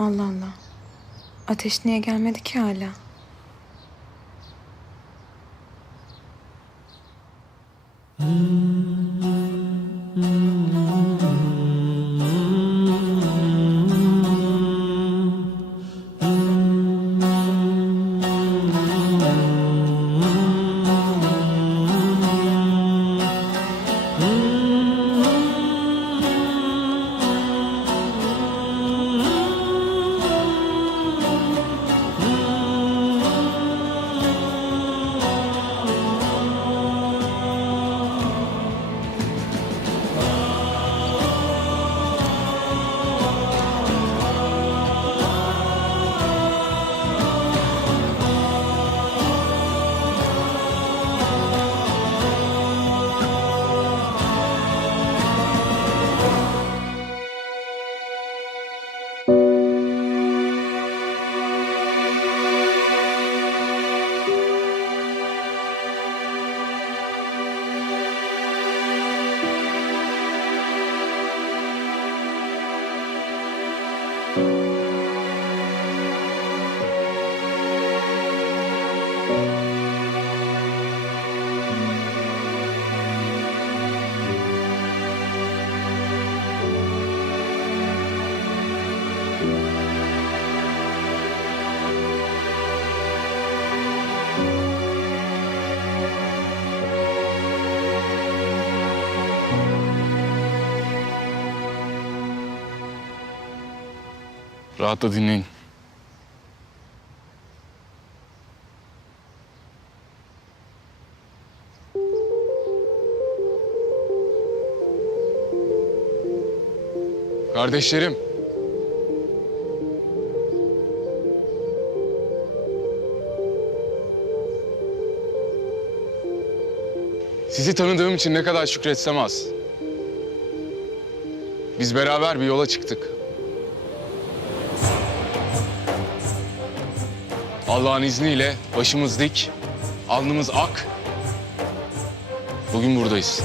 Allah Allah. Ateş niye gelmedi ki hala? Rahatla dinleyin. Kardeşlerim. Sizi tanıdığım için ne kadar şükretsem az. Biz beraber bir yola çıktık. Allah'ın izniyle başımız dik, alnımız ak. Bugün buradayız.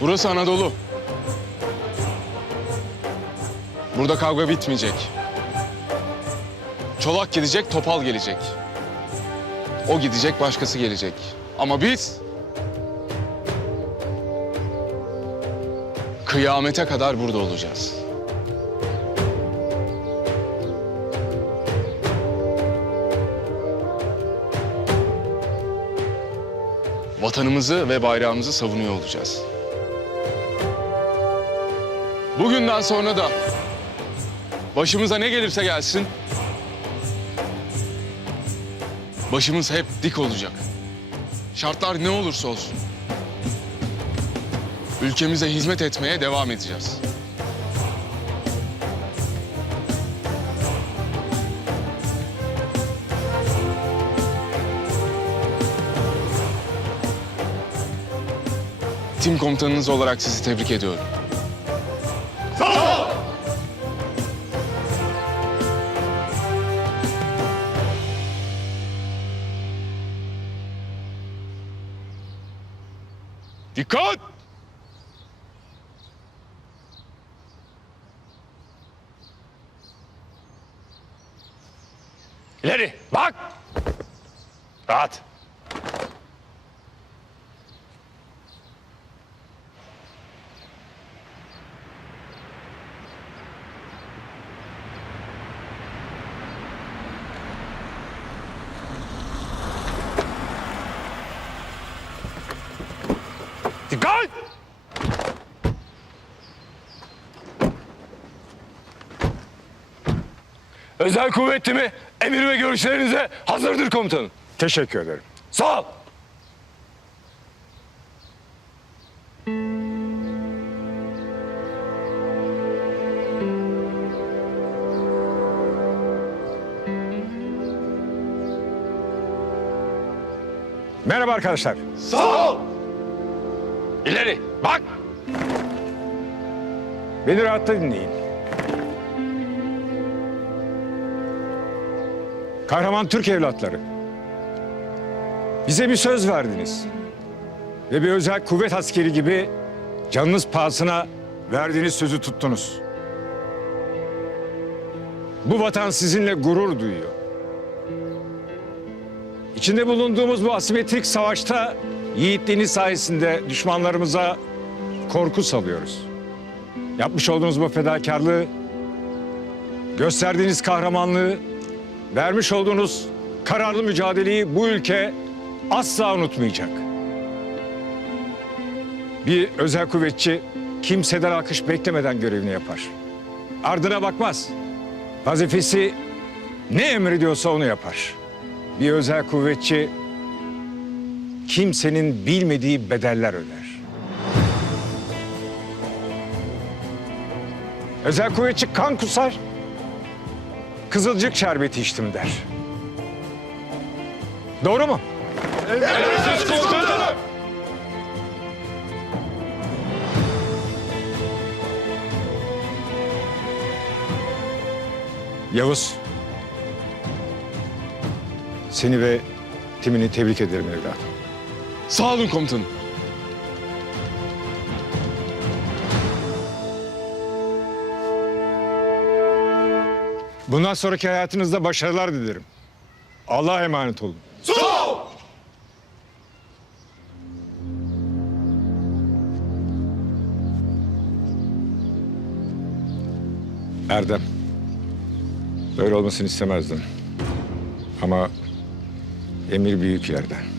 Burası Anadolu. Burada kavga bitmeyecek. Çolak gidecek, topal gelecek. O gidecek, başkası gelecek. Ama biz... Kıyamete kadar burada olacağız. Vatanımızı ve bayrağımızı savunuyor olacağız. Bugünden sonra da başımıza ne gelirse gelsin başımız hep dik olacak. Şartlar ne olursa olsun. Ülkemize hizmet etmeye devam edeceğiz. Tim komutanınız olarak sizi tebrik ediyorum. Dikkat! İleri bak. Rahat. Dikkat! Özel kuvvetli mi? Emir ve görüşlerinize hazırdır komutanım. Teşekkür ederim. Sağ ol. Merhaba arkadaşlar. Sağ ol. İleri bak. Beni rahatla dinleyin. Kahraman Türk evlatları. Bize bir söz verdiniz. Ve bir özel kuvvet askeri gibi canınız pahasına Verdiğiniz sözü tuttunuz. Bu vatan sizinle gurur duyuyor. İçinde bulunduğumuz bu asimetrik savaşta yiğitliğiniz sayesinde düşmanlarımıza korku salıyoruz. Yapmış olduğunuz bu fedakarlığı, gösterdiğiniz kahramanlığı, vermiş olduğunuz kararlı mücadeleyi bu ülke asla unutmayacak. Bir özel kuvvetçi kimseden akış beklemeden görevini yapar. Ardına bakmaz. Vazifesi ne emrediyorsa onu yapar. Bir özel kuvvetçi kimsenin bilmediği bedeller öder. Özel kuvvetçi kan kusar, kızılcık şerbeti içtim der. Doğru mu? Yavuz. Seni ve timini tebrik ederim evladım. Sağ olun komutanım. Bundan sonraki hayatınızda başarılar dilerim. Allah'a emanet olun. Erdem. Böyle olmasını istemezdim. Ama emir büyük yerden.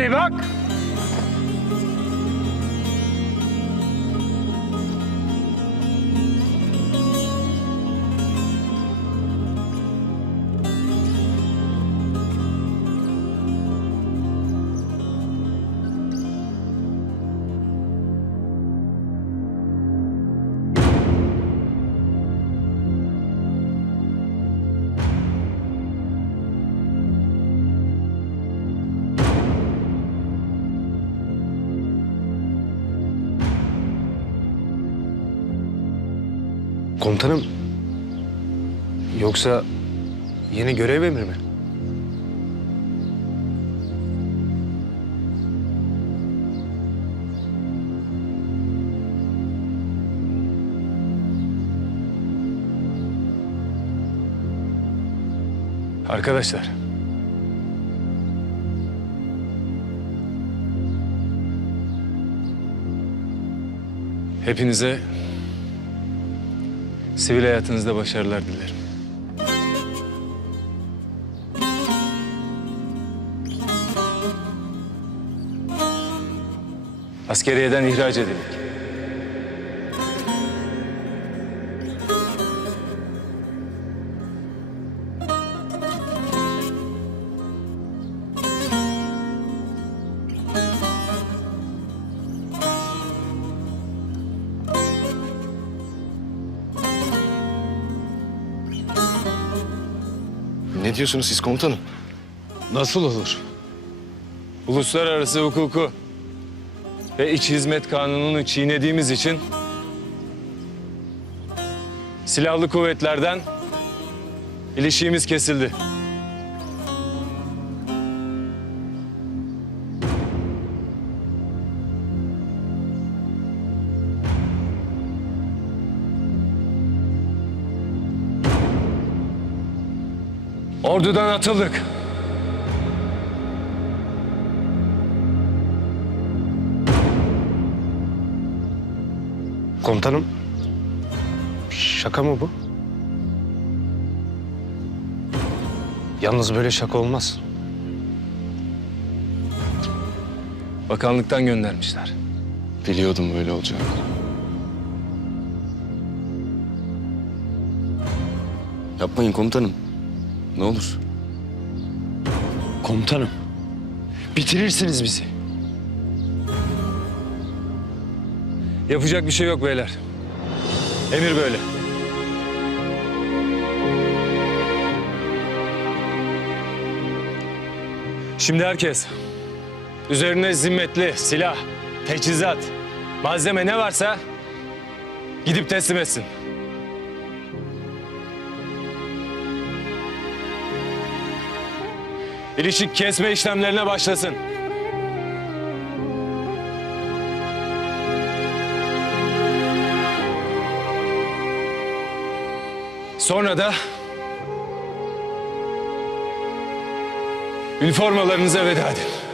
Nereye bak? Komutanım. Yoksa yeni görev emri mi? Arkadaşlar. Hepinize sivil hayatınızda başarılar dilerim. Askeriyeden ihraç edildik. Ne diyorsunuz siz komutanım? Nasıl olur? Uluslararası hukuku ve iç hizmet kanununu çiğnediğimiz için silahlı kuvvetlerden ilişiğimiz kesildi. Ordudan atıldık. Komutanım. Şaka mı bu? Yalnız böyle şaka olmaz. Bakanlıktan göndermişler. Biliyordum böyle olacağını. Yapmayın komutanım. Ne olur. Komutanım. Bitirirsiniz bizi. Yapacak bir şey yok beyler. Emir böyle. Şimdi herkes üzerine zimmetli silah, teçhizat, malzeme ne varsa gidip teslim etsin. İlişik kesme işlemlerine başlasın. Sonra da üniformalarınıza veda edin.